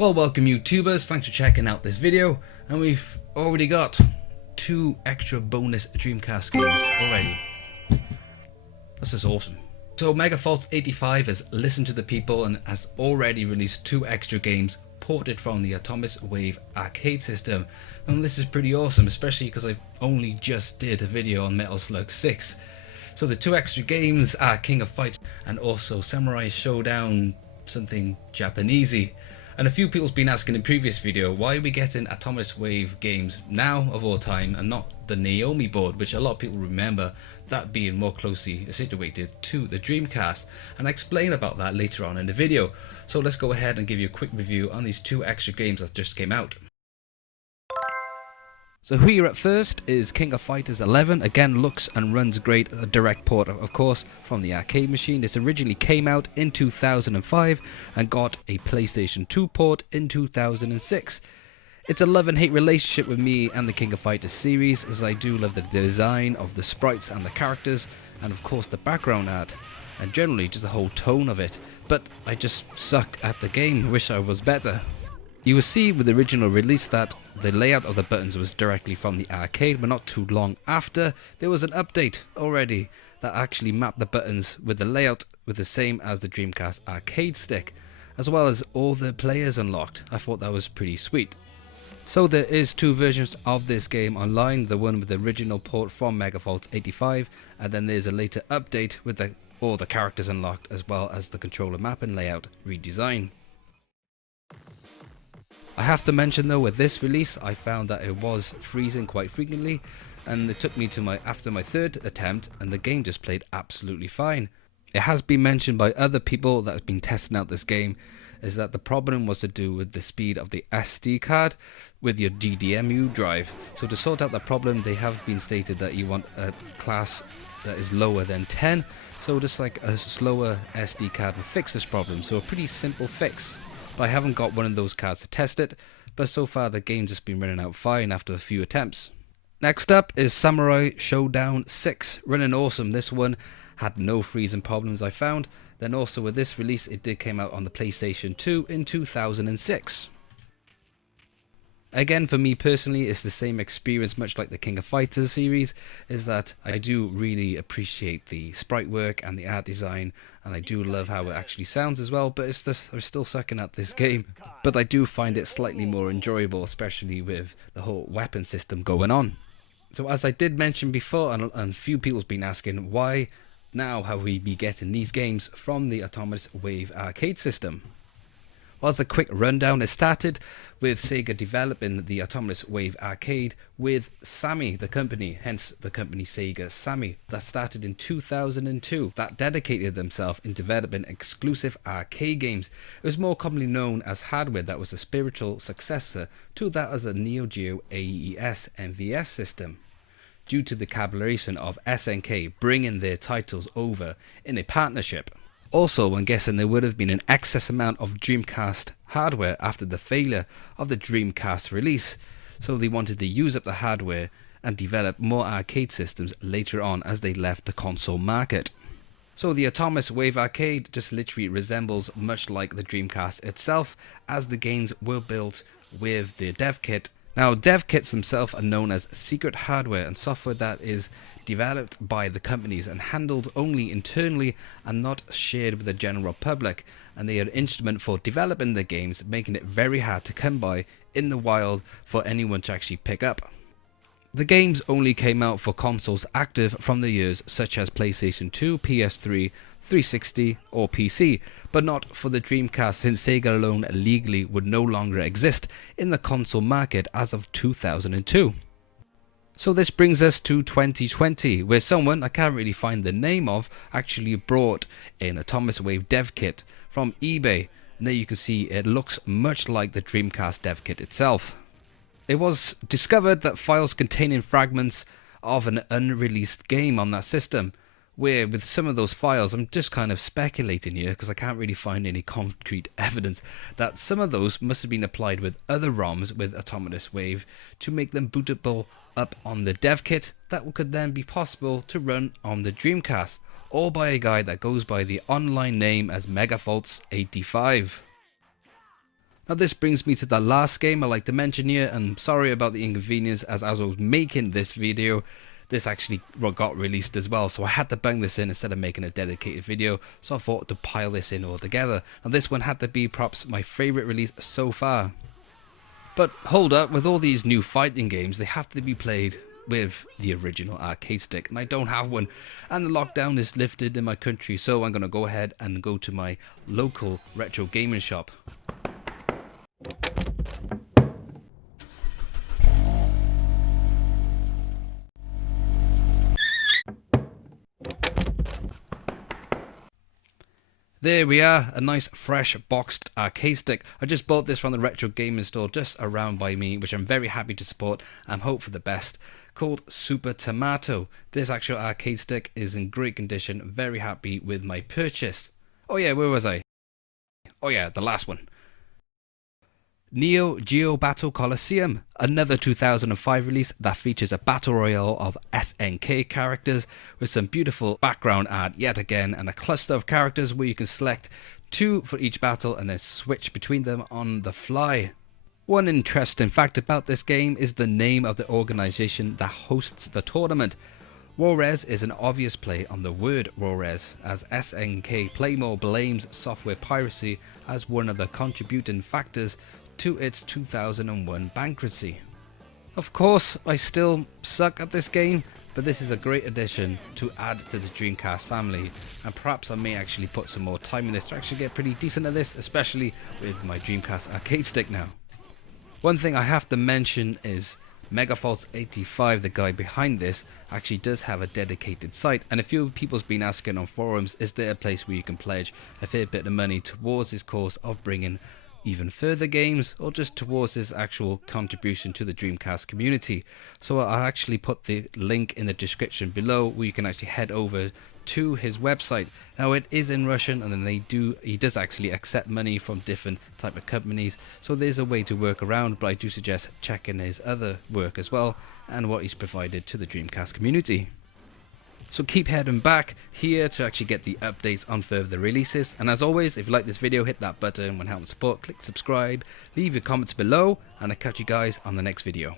Well, welcome YouTubers, thanks for checking out this video, and we've already got 2 extra bonus Dreamcast games already. This is awesome. So Megafault85 has listened to the people and has already released 2 extra games ported from the Atomiswave arcade system, and this is pretty awesome, especially because I've only just did a video on Metal Slug 6. So the 2 extra games are King of Fighters and also Samurai Showdown something Japanesey. And a few people's been asking in previous video, why are we getting Atomiswave games now of all time and not the Naomi board, which a lot of people remember that being more closely situated to the Dreamcast, and I explain about that later on in the video. So let's go ahead and give you a quick review on these 2 extra games that just came out. So here at first is King of Fighters 11. Again, looks and runs great. A direct port, of course, from the arcade machine. This originally came out in 2005 and got a PlayStation 2 port in 2006. It's a love and hate relationship with me and the King of Fighters series, as I do love the design of the sprites and the characters, and of course the background art, and generally just the whole tone of it. But I just suck at the game. Wish I was better. You will see with the original release that the layout of the buttons was directly from the arcade, but not too long after there was an update already that actually mapped the buttons with the layout with the same as the Dreamcast arcade stick, as well as all the players unlocked. I thought that was pretty sweet. So there is 2 versions of this game online, the one with the original port from Megafault85, and then there's a later update with all the characters unlocked, as well as the controller map and layout redesign. I have to mention though, with this release I found that it was freezing quite frequently, and it took me to after my 3rd attempt, and the game just played absolutely fine. It has been mentioned by other people that have been testing out this game is that the problem was to do with the speed of the SD card with your GDMU drive. So to sort out that problem, they have been stated that you want a class that is lower than 10, so just like a slower SD card will fix this problem. So a pretty simple fix. I haven't got one of those cards to test it, but so far the game's just been running out fine after a few attempts. Next up is Samurai Showdown 6, running awesome. This one had no freezing problems I found. Then also with this release, it did came out on the PlayStation 2 in 2006. Again, for me personally, it's the same experience, much like the King of Fighters series, is that I do really appreciate the sprite work and the art design, and I do love how it actually sounds as well, but it's just, I'm still sucking at this game. But I do find it slightly more enjoyable, especially with the whole weapon system going on. So as I did mention before, and few people's been asking, why now have we been getting these games from the Atomiswave arcade system? Well, as a quick rundown, it started with Sega developing the Atomiswave arcade with Sammy, the company, hence the company Sega Sammy. That started in 2002. That dedicated themselves in developing exclusive arcade games. It was more commonly known as hardware that was a spiritual successor to that as the Neo Geo AES MVS system, due to the collaboration of SNK bringing their titles over in a partnership. Also, I'm guessing there would have been an excess amount of Dreamcast hardware after the failure of the Dreamcast release, so they wanted to use up the hardware and develop more arcade systems later on as they left the console market. So the Atomiswave arcade just literally resembles much like the Dreamcast itself, as the games were built with the dev kit. Now, dev kits themselves are known as secret hardware and software that is developed by the companies and handled only internally and not shared with the general public, and they are an instrument for developing the games, making it very hard to come by in the wild for anyone to actually pick up. The games only came out for consoles active from the years such as PlayStation 2, PS3, 360 or PC, but not for the Dreamcast, since Sega alone legally would no longer exist in the console market as of 2002. So this brings us to 2020, where someone, I can't really find the name of, actually brought an Atomiswave dev kit from eBay, and there you can see it looks much like the Dreamcast dev kit itself. It was discovered that files containing fragments of an unreleased game on that system, where with some of those files, I'm just kind of speculating here because I can't really find any concrete evidence, that some of those must have been applied with other ROMs with Atomiswave to make them bootable up on the dev kit that could then be possible to run on the Dreamcast, all by a guy that goes by the online name as Megafault85. Now this brings me to the last game I'd like to mention here, and sorry about the inconvenience, as I was making this video, this actually got released as well, so I had to bung this in instead of making a dedicated video, so I thought to pile this in all together. Now this one had to be perhaps my favourite release so far. But hold up, with all these new fighting games, they have to be played with the original arcade stick, and I don't have one, and the lockdown is lifted in my country, so I'm going to go ahead and go to my local retro gaming shop. There we are, a nice fresh boxed arcade stick. I just bought this from the retro gaming store just around by me, which I'm very happy to support and hope for the best, called Super Tomato. This actual arcade stick is in great condition, very happy with my purchase. Oh yeah, where was I? Oh yeah, the last one. Geo Battle Coliseum, another 2005 release that features a battle royale of SNK characters with some beautiful background art yet again, and a cluster of characters where you can select 2 for each battle and then switch between them on the fly. One interesting fact about this game is the name of the organization that hosts the tournament. Warres is an obvious play on the word Warres, as SNK Playmore blames software piracy as one of the contributing factors to its 2001 bankruptcy. Of course, I still suck at this game, but this is a great addition to add to the Dreamcast family, and perhaps I may actually put some more time in this to actually get pretty decent at this, especially with my Dreamcast arcade stick now. One thing I have to mention is Megafaults85, the guy behind this, actually does have a dedicated site, and a few people's been asking on forums, is there a place where you can pledge a fair bit of money towards this cause of bringing even further games, or just towards this actual contribution to the Dreamcast community. So I'll actually put the link in the description below where you can actually head over to his website. Now it is in Russian, and then he does actually accept money from different type of companies, so there's a way to work around, but I do suggest checking his other work as well and what he's provided to the Dreamcast community. So keep heading back here to actually get the updates on further releases. And as always, if you like this video, hit that button when helping support, click subscribe, leave your comments below, and I'll catch you guys on the next video.